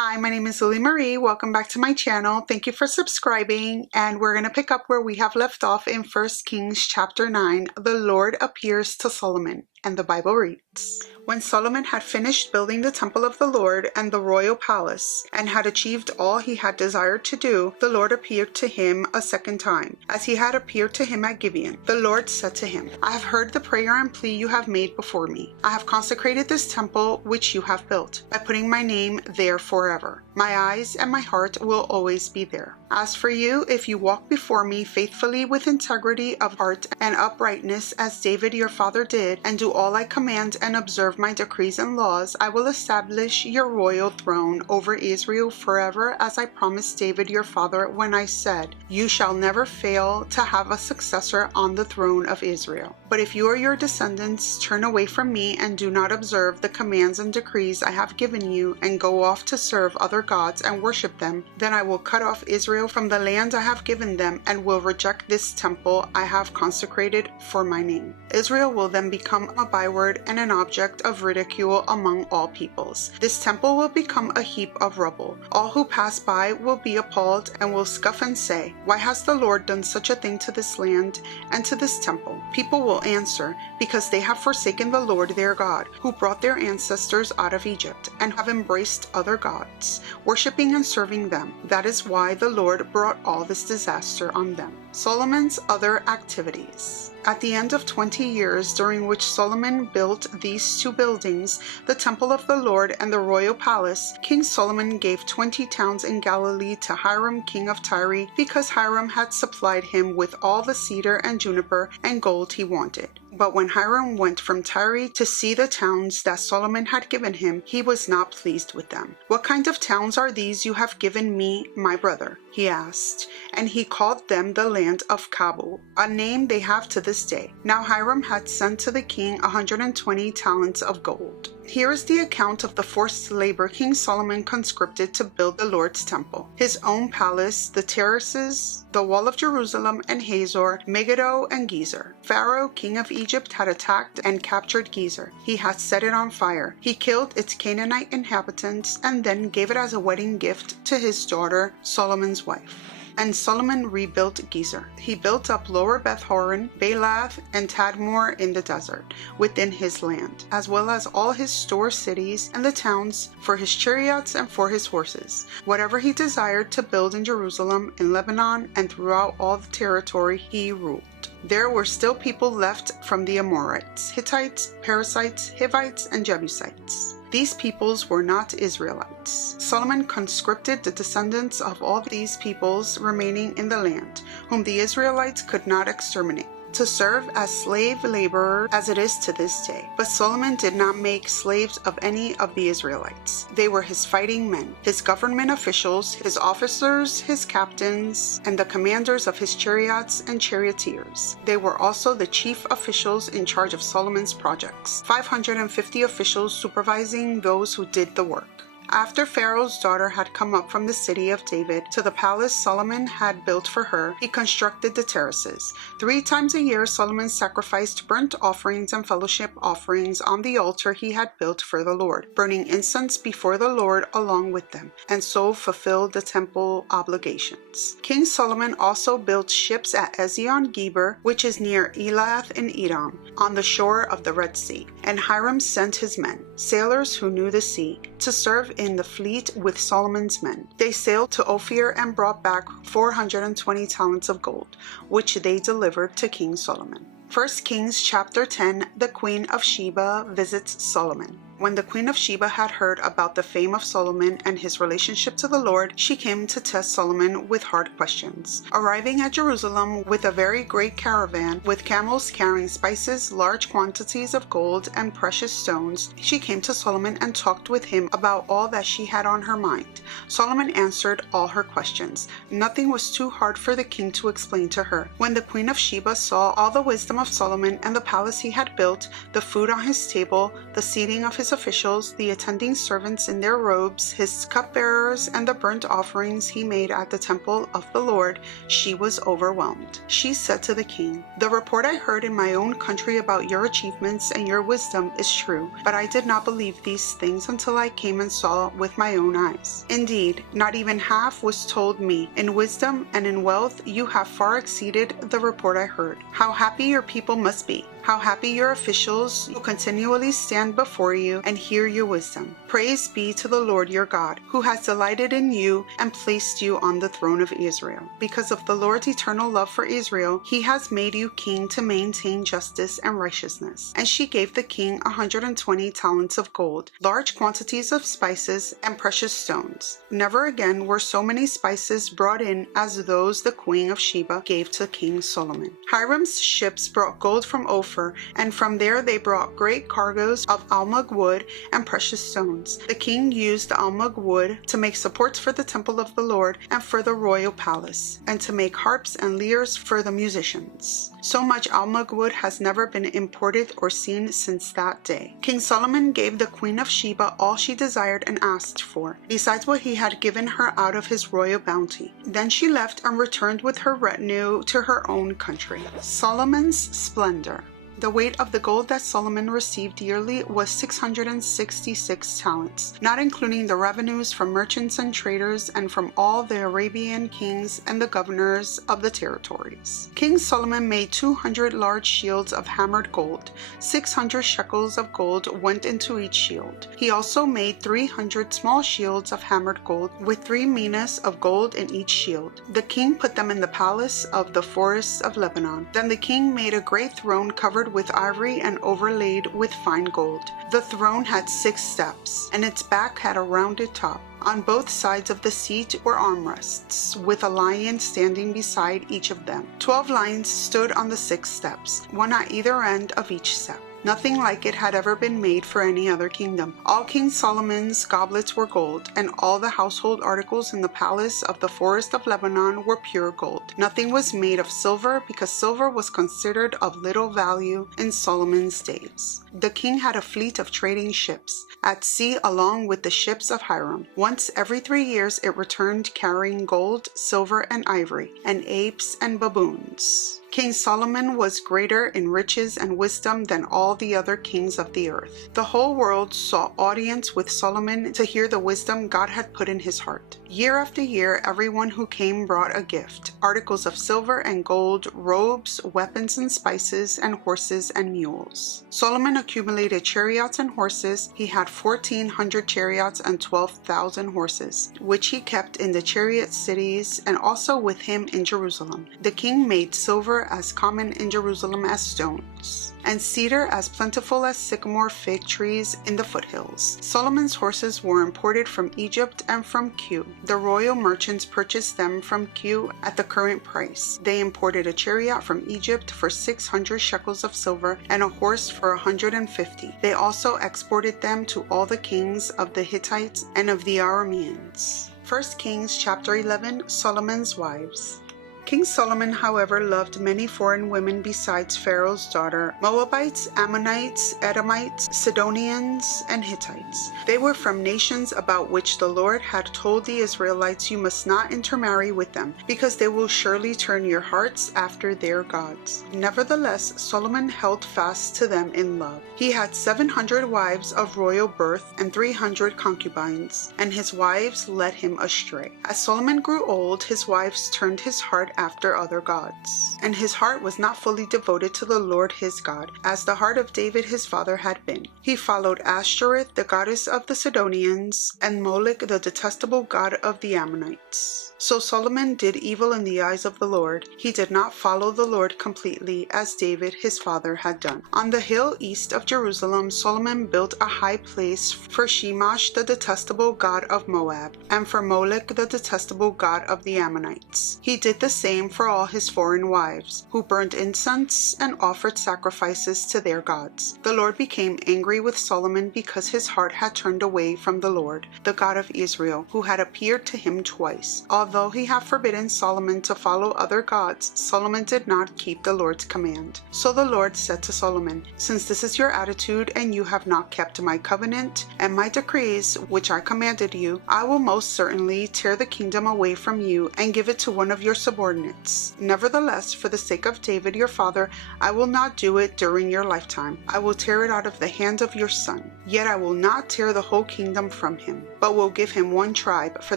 Hi, my name is Lily Marie. Welcome back to my channel. Thank you for subscribing, and we're going to pick up where we have left off in 1 Kings chapter 9. The Lord appears to Solomon, and the Bible reads, When Solomon had finished building the temple of the Lord and the royal palace, and had achieved all he had desired to do, the Lord appeared to him a second time, as he had appeared to him at Gibeon. The Lord said to him, I have heard the prayer and plea you have made before me. I have consecrated this temple which you have built, by putting my name there forever. My eyes and my heart will always be there. As for you, if you walk before me faithfully with integrity of heart and uprightness as David your father did, and do all I command and observe my decrees and laws, I will establish your royal throne over Israel forever, as I promised David your father when I said, You shall never fail to have a successor on the throne of Israel. But if you or your descendants turn away from me and do not observe the commands and decrees I have given you, and go off to serve other gods and worship them, then I will cut off Israel from the land I have given them, and will reject this temple I have consecrated for my name. Israel will then become a byword and an object of ridicule among all peoples. This temple will become a heap of rubble. All who pass by will be appalled and will scoff and say, Why has the Lord done such a thing to this land and to this temple? People will answer, Because they have forsaken the Lord their God, who brought their ancestors out of Egypt, and have embraced other gods, worshipping and serving them. That is why the Lord brought all this disaster on them. Solomon's other activities. At the end of 20 years, during which Solomon built these two buildings, the temple of the Lord and the royal palace, King Solomon gave 20 towns in Galilee to Hiram, king of Tyre, because Hiram had supplied him with all the cedar and juniper and gold he wanted. But when Hiram went from Tyre to see the towns that Solomon had given him, he was not pleased with them. What kind of towns are these you have given me, my brother? He asked. And he called them the land of Kabul, a name they have to this day. Now Hiram had sent to the king 120 talents of gold. Here is the account of the forced labor King Solomon conscripted to build the Lord's temple: his own palace, the terraces, the wall of Jerusalem and Hazor, Megiddo and Gezer. Pharaoh, king of Egypt, had attacked and captured Gezer. He had set it on fire. He killed its Canaanite inhabitants and then gave it as a wedding gift to his daughter, Solomon's wife. And Solomon rebuilt Gezer. He built up Lower Beth-horon, Baalath, and Tadmor in the desert, within his land, as well as all his store cities and the towns for his chariots and for his horses. Whatever he desired to build in Jerusalem, in Lebanon, and throughout all the territory, he ruled. There were still people left from the Amorites, Hittites, Perizzites, Hivites, and Jebusites. These peoples were not Israelites. Solomon conscripted the descendants of all these peoples remaining in the land, whom the Israelites could not exterminate, to serve as slave laborers as it is to this day. But Solomon did not make slaves of any of the Israelites. They were his fighting men, his government officials, his officers, his captains, and the commanders of his chariots and charioteers. They were also the chief officials in charge of Solomon's projects, 550 officials supervising those who did the work. After Pharaoh's daughter had come up from the city of David to the palace Solomon had built for her, he constructed the terraces. 3 times a year Solomon sacrificed burnt offerings and fellowship offerings on the altar he had built for the Lord, burning incense before the Lord along with them, and so fulfilled the temple obligations. King Solomon also built ships at Ezion-Geber, which is near Elath in Edom, on the shore of the Red Sea. And Hiram sent his men, sailors who knew the sea, to serve in the fleet with Solomon's men. They sailed to Ophir and brought back 420 talents of gold, which they delivered to King Solomon. 1 Kings chapter 10, the Queen of Sheba visits Solomon. When the Queen of Sheba had heard about the fame of Solomon and his relationship to the Lord, she came to test Solomon with hard questions. Arriving at Jerusalem with a very great caravan, with camels carrying spices, large quantities of gold, and precious stones, she came to Solomon and talked with him about all that she had on her mind. Solomon answered all her questions. Nothing was too hard for the king to explain to her. When the Queen of Sheba saw all the wisdom of Solomon and the palace he had built, the food on his table, the seating of his his officials, the attending servants in their robes, his cupbearers, and the burnt offerings he made at the temple of the Lord, she was overwhelmed. She said to the king, "The report I heard in my own country about your achievements and your wisdom is true, but I did not believe these things until I came and saw with my own eyes. Indeed, not even half was told me. In wisdom and in wealth you have far exceeded the report I heard. How happy your people must be. How happy your officials who continually stand before you and hear your wisdom. Praise be to the Lord your God, who has delighted in you and placed you on the throne of Israel. Because of the Lord's eternal love for Israel, he has made you king to maintain justice and righteousness." And she gave the king 120 talents of gold, large quantities of spices, and precious stones. Never again were so many spices brought in as those the Queen of Sheba gave to King Solomon. Hiram's ships brought gold from Ophir, and from there they brought great cargoes of almug wood and precious stones. The king used the almug wood to make supports for the temple of the Lord and for the royal palace, and to make harps and lyres for the musicians. So much almug wood has never been imported or seen since that day. King Solomon gave the Queen of Sheba all she desired and asked for, besides what he had given her out of his royal bounty. Then she left and returned with her retinue to her own country. Solomon's splendor. The weight of the gold that Solomon received yearly was 666 talents, not including the revenues from merchants and traders and from all the Arabian kings and the governors of the territories. King Solomon made 200 large shields of hammered gold. 600 shekels of gold went into each shield. He also made 300 small shields of hammered gold with 3 minas of gold in each shield. The king put them in the palace of the forests of Lebanon. Then the king made a great throne covered with ivory and overlaid with fine gold. The throne had 6 steps, and its back had a rounded top. On both sides of the seat were armrests, with a lion standing beside each of them. 12 lions stood on the 6 steps, one at either end of each step. Nothing like it had ever been made for any other kingdom. All King Solomon's goblets were gold, and all the household articles in the palace of the forest of Lebanon were pure gold. Nothing was made of silver, because silver was considered of little value in Solomon's days. The king had a fleet of trading ships at sea along with the ships of Hiram. Once every 3 years it returned carrying gold, silver, and ivory, and apes and baboons. King Solomon was greater in riches and wisdom than all the other kings of the earth. The whole world sought audience with Solomon to hear the wisdom God had put in his heart. Year after year, everyone who came brought a gift, articles of silver and gold, robes, weapons and spices, and horses and mules. Solomon accumulated chariots and horses. He had 1,400 chariots and 12,000 horses, which he kept in the chariot cities and also with him in Jerusalem. The king made silver as common in Jerusalem as stones, and cedar as plentiful as sycamore fig trees in the foothills. Solomon's horses were imported from Egypt and from Kue. The royal merchants purchased them from Kue at the current price. They imported a chariot from Egypt for 600 shekels of silver and a horse for 150. They also exported them to all the kings of the Hittites and of the Arameans. 1 Kings chapter 11, Solomon's wives. King Solomon, however, loved many foreign women besides Pharaoh's daughter, Moabites, Ammonites, Edomites, Sidonians, and Hittites. They were from nations about which the Lord had told the Israelites, "You must not intermarry with them, because they will surely turn your hearts after their gods." Nevertheless, Solomon held fast to them in love. He had 700 wives of royal birth and 300 concubines, and his wives led him astray. As Solomon grew old, his wives turned his heart after other gods, and his heart was not fully devoted to the Lord his God, as the heart of David his father had been. He followed Ashtoreth, the goddess of the Sidonians, and Moloch, the detestable god of the Ammonites. So Solomon did evil in the eyes of the Lord. He did not follow the Lord completely, as David his father had done. On the hill east of Jerusalem, Solomon built a high place for Shemash, the detestable god of Moab, and for Moloch, the detestable god of the Ammonites. He did the same for all his foreign wives, who burned incense and offered sacrifices to their gods. The Lord became angry with Solomon because his heart had turned away from the Lord, the God of Israel, who had appeared to him twice, although Although he had forbidden Solomon to follow other gods, Solomon did not keep the Lord's command. So the Lord said to Solomon, "Since this is your attitude and you have not kept my covenant and my decrees which I commanded you, I will most certainly tear the kingdom away from you and give it to one of your subordinates. Nevertheless, for the sake of David your father, I will not do it during your lifetime. I will tear it out of the hand of your son. Yet I will not tear the whole kingdom from him, but will give him one tribe for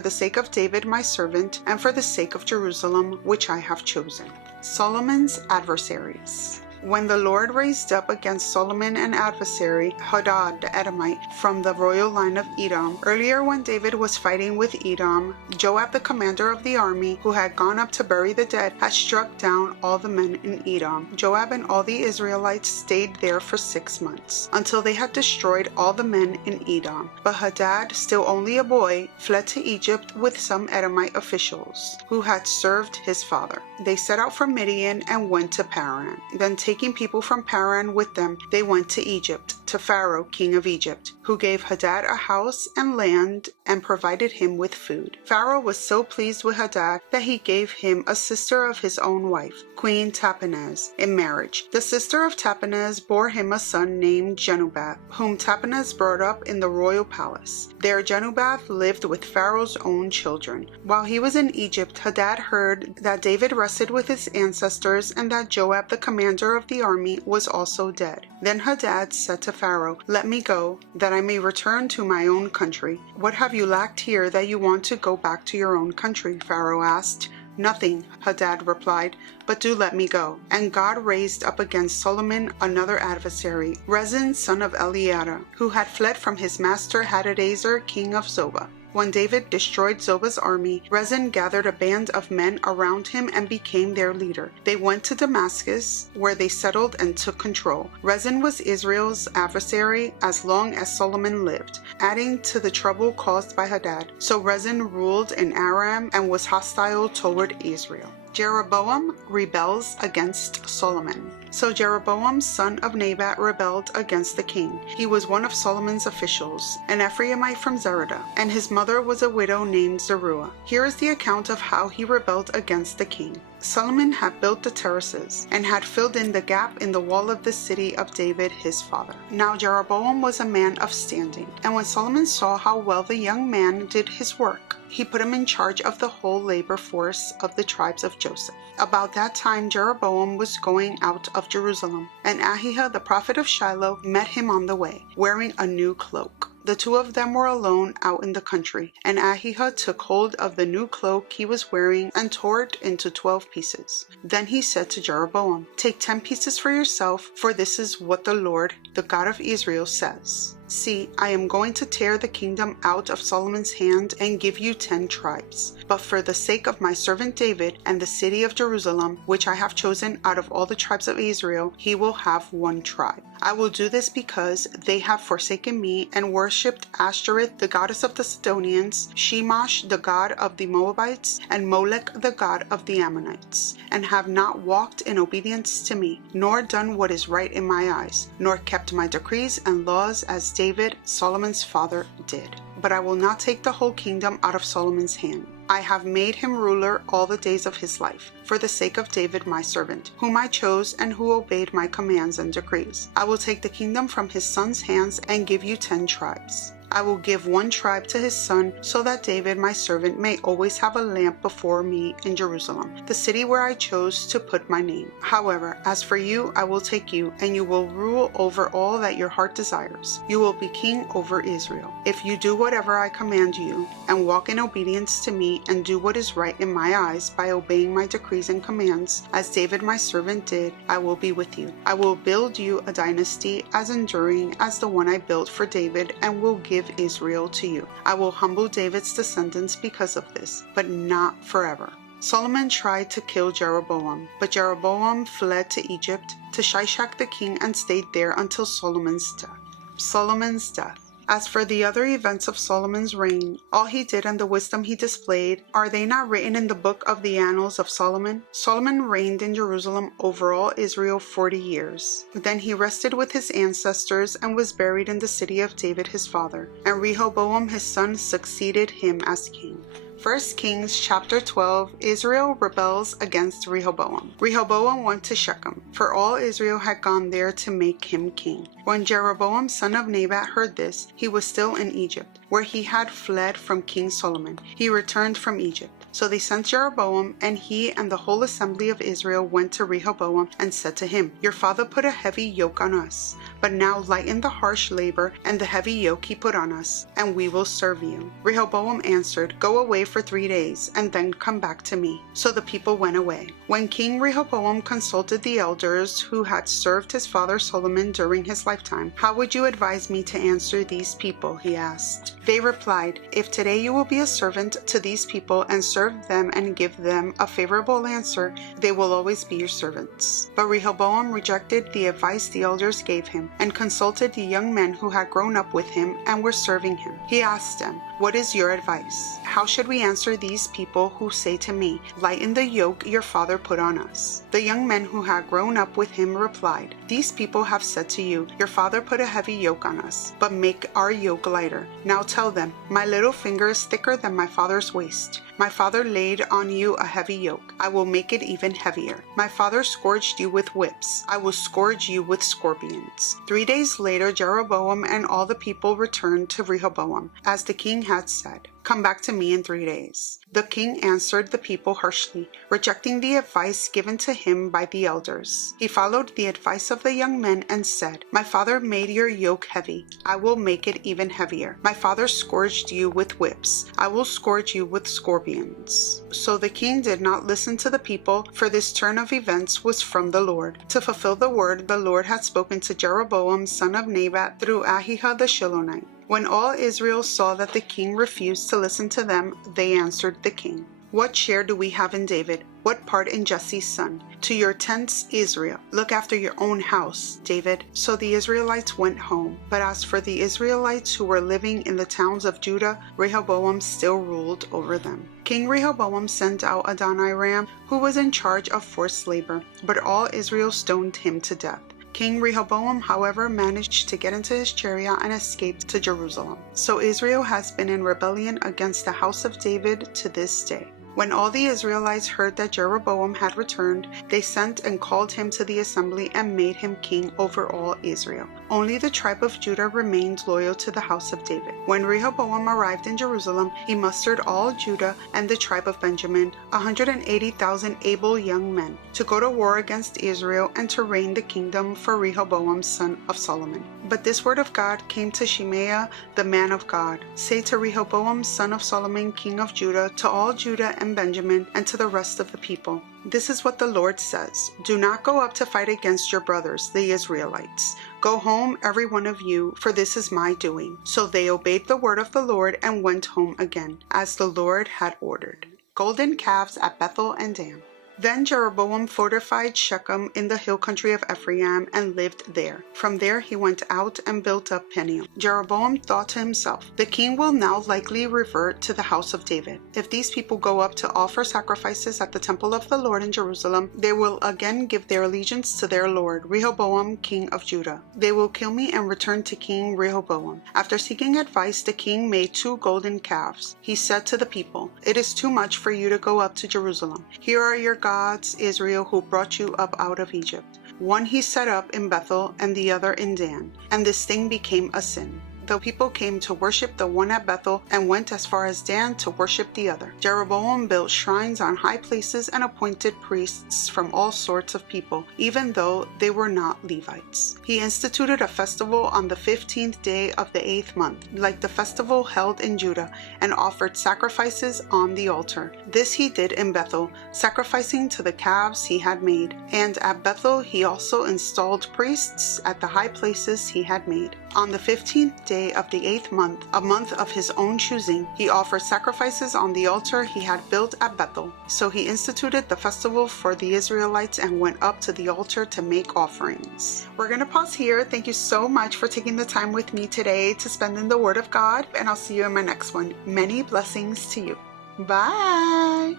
the sake of David my servant and for the sake of Jerusalem which I have chosen." Solomon's adversaries. When the Lord raised up against Solomon an adversary, Hadad the Edomite, from the royal line of Edom. Earlier when David was fighting with Edom, Joab the commander of the army, who had gone up to bury the dead, had struck down all the men in Edom. Joab and all the Israelites stayed there for 6 months, until they had destroyed all the men in Edom. But Hadad, still only a boy, fled to Egypt with some Edomite officials, who had served his father. They set out from Midian and went to Paran. Then taking people from Paran with them, they went to Egypt, to Pharaoh, king of Egypt, who gave Hadad a house and land and provided him with food. Pharaoh was so pleased with Hadad that he gave him a sister of his own wife, Queen Tahpenes, in marriage. The sister of Tahpenes bore him a son named Genubath, whom Tahpenes brought up in the royal palace. There Genubath lived with Pharaoh's own children. While he was in Egypt, Hadad heard that David rested with his ancestors and that Joab the commander of the army was also dead. Then Hadad said to Pharaoh, "Let me go, that I may return to my own country." "What have you lacked here that you want to go back to your own country?" Pharaoh asked. "Nothing," Hadad replied, "but do let me go." And God raised up against Solomon another adversary, Rezin son of Eliada, who had fled from his master Hadadezer king of Zobah. When David destroyed Zobah's army, Rezin gathered a band of men around him and became their leader. They went to Damascus, where they settled and took control. Rezin was Israel's adversary as long as Solomon lived, adding to the trouble caused by Hadad. So Rezin ruled in Aram and was hostile toward Israel. Jeroboam rebels against Solomon. So Jeroboam, son of Nebat, rebelled against the king. He was one of Solomon's officials, an Ephraimite from Zereda, and his mother was a widow named Zeruiah. Here is the account of how he rebelled against the king. Solomon had built the terraces and had filled in the gap in the wall of the city of David his father. Now Jeroboam was a man of standing, and when Solomon saw how well the young man did his work, he put him in charge of the whole labor force of the tribes of Joseph. About that time Jeroboam was going out of Jerusalem, and Ahijah the prophet of Shiloh met him on the way, wearing a new cloak. The two of them were alone out in the country, and Ahijah took hold of the new cloak he was wearing and tore it into 12 pieces. Then he said to Jeroboam, "Take 10 pieces for yourself, for this is what the Lord, the God of Israel, says. See, I am going to tear the kingdom out of Solomon's hand and give you 10 tribes. But for the sake of my servant David and the city of Jerusalem, which I have chosen out of all the tribes of Israel, he will have 1 tribe. I will do this because they have forsaken me and worshipped Ashtoreth, the goddess of the Sidonians, Shemosh, the god of the Moabites, and Molech, the god of the Ammonites, and have not walked in obedience to me, nor done what is right in my eyes, nor kept my decrees and laws as David, Solomon's father, did. But I will not take the whole kingdom out of Solomon's hand. I have made him ruler all the days of his life, for the sake of David my servant, whom I chose and who obeyed my commands and decrees. I will take the kingdom from his son's hands and give you 10 tribes. I will give 1 tribe to his son, so that David my servant may always have a lamp before me in Jerusalem, the city where I chose to put my name. However, as for you, I will take you, and you will rule over all that your heart desires. You will be king over Israel. If you do whatever I command you, and walk in obedience to me, and do what is right in my eyes by obeying my decrees and commands, as David my servant did, I will be with you. I will build you a dynasty as enduring as the one I built for David, and will give Israel to you. I will humble David's descendants because of this, but not forever." Solomon tried to kill Jeroboam, but Jeroboam fled to Egypt, to Shishak the king, and stayed there until Solomon's death. Solomon's death. As for the other events of Solomon's reign, all he did and the wisdom he displayed, are they not written in the book of the annals of Solomon? Solomon reigned in Jerusalem over all Israel 40 years. Then he rested with his ancestors and was buried in the city of David his father, and Rehoboam his son succeeded him as king. 1 Kings chapter 12, Israel rebels against Rehoboam. Rehoboam went to Shechem, for all Israel had gone there to make him king. When Jeroboam son of Nebat heard this, he was still in Egypt, where he had fled from King Solomon. He returned from Egypt. So they sent Jeroboam, and he and the whole assembly of Israel went to Rehoboam and said to him, "Your father put a heavy yoke on us, but now lighten the harsh labor and the heavy yoke he put on us, and we will serve you." Rehoboam answered, "Go away for 3 days, and then come back to me." So the people went away. When King Rehoboam consulted the elders who had served his father Solomon during his lifetime, "How would you advise me to answer these people?" he asked. They replied, "If today you will be a servant to these people and serve them and give them a favorable answer, they will always be your servants." But Rehoboam rejected the advice the elders gave him and consulted the young men who had grown up with him and were serving him. He asked them, "What is your advice? How should we answer these people who say to me, 'Lighten the yoke your father put on us'?" The young men who had grown up with him replied, "These people have said to you, 'Your father put a heavy yoke on us, but make our yoke lighter.' Now tell them, 'My little finger is thicker than my father's waist. My father laid on you a heavy yoke. I will make it even heavier. My father scourged you with whips. I will scourge you with scorpions." 3 days later, Jeroboam and all the people returned to Rehoboam, as the king had said. "Come back to me in 3 days." The king answered the people harshly, rejecting the advice given to him by the elders. He followed the advice of the young men and said, "My father made your yoke heavy. I will make it even heavier. My father scourged you with whips. I will scourge you with scorpions." So the king did not listen to the people, for this turn of events was from the Lord, to fulfill the word the Lord had spoken to Jeroboam son of Nebat through Ahijah the Shilonite. When all Israel saw that the king refused to listen to them, they answered the king, "What share do we have in David? What part in Jesse's son? To your tents, Israel. Look after your own house, David." So the Israelites went home. But as for the Israelites who were living in the towns of Judah, Rehoboam still ruled over them. King Rehoboam sent out Adoniram, who was in charge of forced labor, but all Israel stoned him to death. King Rehoboam, however, managed to get into his chariot and escaped to Jerusalem. So Israel has been in rebellion against the house of David to this day. When all the Israelites heard that Jeroboam had returned, they sent and called him to the assembly and made him king over all Israel. Only the tribe of Judah remained loyal to the house of David. When Rehoboam arrived in Jerusalem, he mustered all Judah and the tribe of Benjamin, 180,000 able young men, to go to war against Israel and to reign the kingdom for Rehoboam son of Solomon. But this word of God came to Shemaiah, the man of God. "Say to Rehoboam son of Solomon, king of Judah, to all Judah and Benjamin, and to the rest of the people, this is what the Lord says. Do not go up to fight against your brothers, the Israelites. Go home, every one of you, for this is my doing." So they obeyed the word of the Lord and went home again, as the Lord had ordered. Golden calves at Bethel and Dan. Then Jeroboam fortified Shechem in the hill country of Ephraim and lived there. From there he went out and built up Peniel. Jeroboam thought to himself, "The king will now likely revert to the house of David. If these people go up to offer sacrifices at the temple of the Lord in Jerusalem, they will again give their allegiance to their lord, Rehoboam, king of Judah. They will kill me and return to King Rehoboam." After seeking advice, the king made 2 golden calves. He said to the people, "It is too much for you to go up to Jerusalem. Here are your gods, Israel, who brought you up out of Egypt." One he set up in Bethel and the other in Dan, and this thing became a sin. The people came to worship the one at Bethel and went as far as Dan to worship the other. Jeroboam built shrines on high places and appointed priests from all sorts of people, even though they were not Levites. He instituted a festival on the 15th day of the 8th month, like the festival held in Judah, and offered sacrifices on the altar. This he did in Bethel, sacrificing to the calves he had made. And at Bethel he also installed priests at the high places he had made. On the 15th day of the 8th month, a month of his own choosing, he offered sacrifices on the altar he had built at Bethel. So he instituted the festival for the Israelites and went up to the altar to make offerings. We're going to pause here. Thank you so much for taking the time with me today to spend in the Word of God, and I'll see you in my next one. Many blessings to you. Bye!